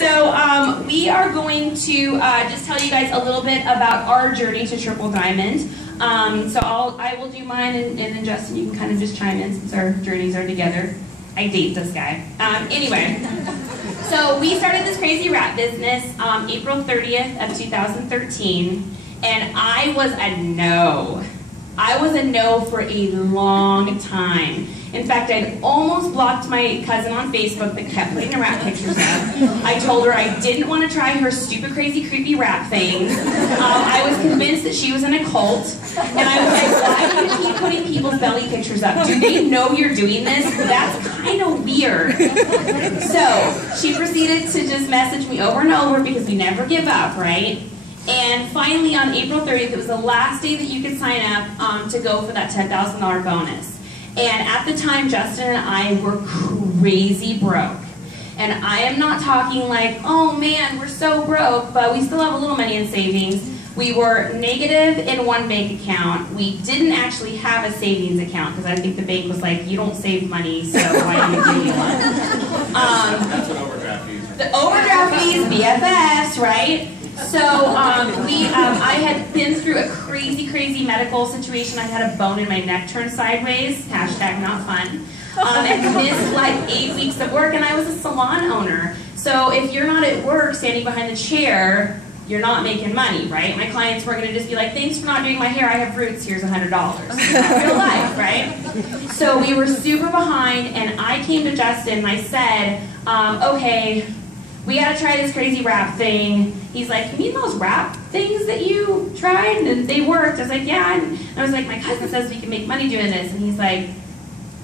So we are going to just tell you guys a little bit about our journey to Triple Diamond. So I will do mine, and then Justin, you can kind of just chime in since our journeys are together. I date this guy. Anyway, so we started this crazy wrap business April 30th of 2013, and I was a no. I was a no for a long time. In fact, I'd almost blocked my cousin on Facebook that kept putting the wrap pictures up. I told her I didn't want to try her stupid, crazy, creepy wrap things. I was convinced that she was in a cult. And I was like, why do you keep putting people's belly pictures up? Do they know you're doing this? That's kind of weird. So she proceeded to just message me over and over because we never give up, right? And finally, on April 30th, it was the last day that you could sign up to go for that $10,000 bonus. And at the time, Justin and I were crazy broke. And I am not talking like, oh man, we're so broke, but we still have a little money in savings. We were negative in one bank account. We didn't actually have a savings account because I think the bank was like, you don't save money, so why do you give me one? That's what overdraft fees are. The overdraft fees, BFFs, right? So I had been through a crazy medical situation. I had a bone in my neck turned sideways, hashtag not fun, and missed like 8 weeks of work, and I was a salon owner. So if you're not at work standing behind the chair, you're not making money, right? My clients were gonna just be like, thanks for not doing my hair, I have roots, here's $100. Real life, right? So we were super behind, and I came to Justin and I said, okay, we gotta try this crazy wrap thing. He's like, you mean those wrap things that you tried and they worked? I was like, yeah. And I was like, my cousin says we can make money doing this. And he's like,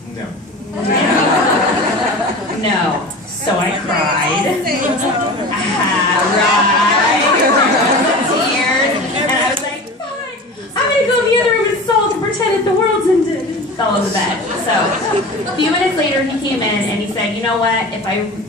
no. No. So I cried. Tears. And I was like, fine. I'm gonna go in the other room and salt and pretend that the world's ended. Fell over the bed. So a few minutes later, he came in and he said, you know what?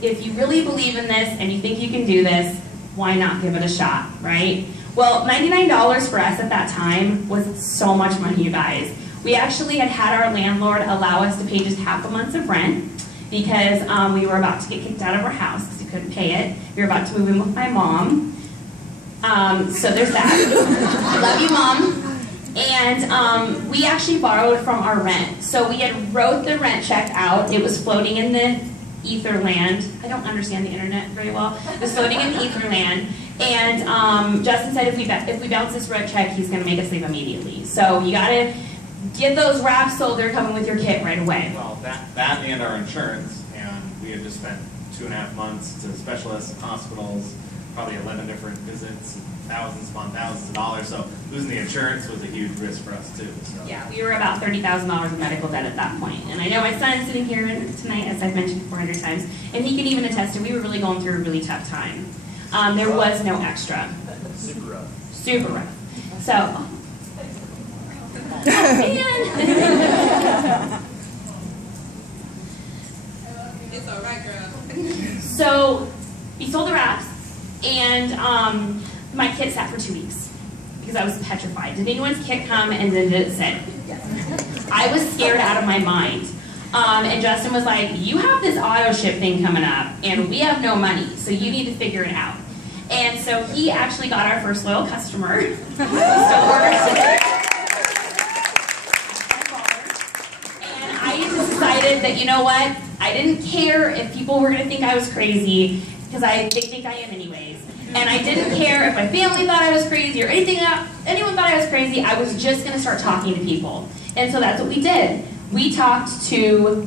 If you really believe in this and you think you can do this, why not give it a shot, right? Well, $99 for us at that time was so much money, you guys. We actually had our landlord allow us to pay just half a month's of rent because we were about to get kicked out of our house because we couldn't pay it. We were about to move in with my mom. So there's that. I love you, Mom. And we actually borrowed from our rent. So we had wrote the rent check out. It was floating in the ether land. I don't understand the internet very well. It was floating in the ether land. And Justin said if we bounce this rent check, he's going to make us leave immediately. So you got to get those wraps sold. They're coming with your kit right away. Well, that and our insurance. And we had just spent 2.5 months to specialists and hospitals, probably 11 different visits, thousands upon thousands of dollars. So losing the insurance was a huge risk for us too. So. Yeah, we were about $30,000 in medical debt at that point. And I know my son's sitting here tonight, as I've mentioned 400 times, and he can even attest to we were really going through a really tough time. There was no extra. Super rough. Super rough. So, oh man. It's all right, girl. So, we sold the wraps, and my kit sat for 2 weeks because I was petrified. Did anyone's kit come and then did it sit? I was scared out of my mind. And Justin was like, you have this auto ship thing coming up and we have no money, so you need to figure it out. And so he actually got our first loyal customer. Who still orders today. And I just decided that, you know what, I didn't care if people were going to think I was crazy, because they think I am anyways. And I didn't care if my family thought I was crazy or anyone thought I was crazy. I was just going to start talking to people. And so that's what we did. We talked to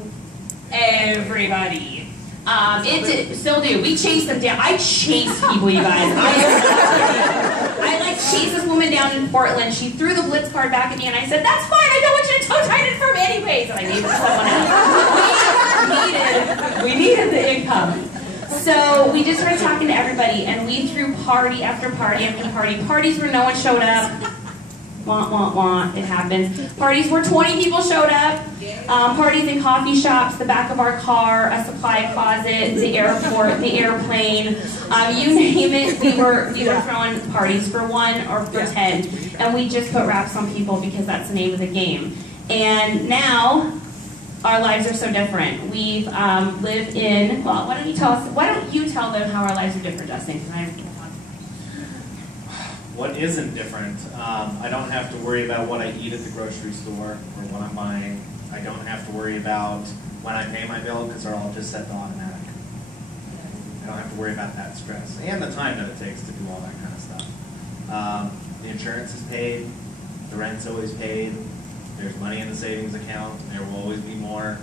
everybody. Still do. We chased them down. I chased people, you guys. I like chased this woman down in Portland. She threw the Blitz card back at me and I said, that's fine, I don't want you to toe tide it from anyways. And I gave it to someone else. We needed the income. So we just started talking to everybody, and we threw party after party after party. Parties where no one showed up. Wah, wah, wah, it happens. Parties where 20 people showed up. Parties in coffee shops, the back of our car, a supply closet, the airport, the airplane. You name it, we were throwing parties for 1 or for 10. And we just put wraps on people because that's the name of the game. And now, our lives are so different. We've lived in, well, why don't you you tell them how our lives are different, Justin? What isn't different? I don't have to worry about what I eat at the grocery store or what I'm buying. I don't have to worry about when I pay my bill because they're all just set to automatic. I don't have to worry about that stress and the time that it takes to do all that kind of stuff. The insurance is paid. The rent's always paid. There's money in the savings account. There will always be more.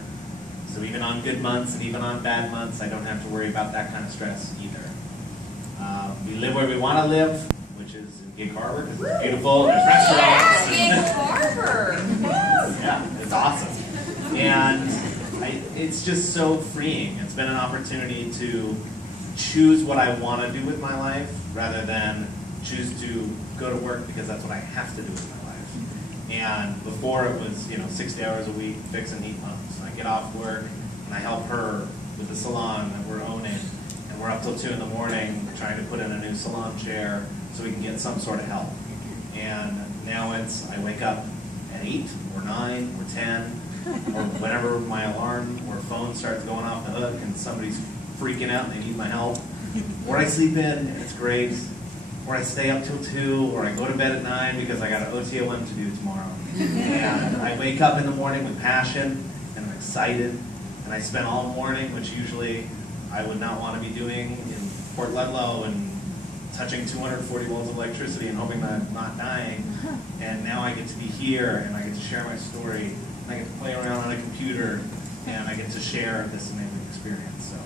So even on good months and even on bad months, I don't have to worry about that kind of stress either. We live where we want to live, which is in Gig Harbor, because it's beautiful. There's restaurants. Gig Harbor. Yeah, it's awesome. And it's just so freeing. It's been an opportunity to choose what I want to do with my life rather than choose to go to work because that's what I have to do with my life. And before it was, 60 hours a week fixing heat pumps. I get off work and I help her with the salon that we're owning. And we're up till 2 in the morning trying to put in a new salon chair so we can get some sort of help. And now I wake up at 8 or 9 or 10 or whenever my alarm or phone starts going off the hook and somebody's freaking out and they need my help. Or I sleep in and it's great. Or I stay up till 2, or I go to bed at 9 because I got an OTOM to do tomorrow. And I wake up in the morning with passion, and I'm excited, and I spend all morning, which usually I would not want to be doing in Port Ludlow and touching 240 volts of electricity and hoping that I'm not dying. And now I get to be here, and I get to share my story, and I get to play around on a computer, and I get to share this amazing experience. So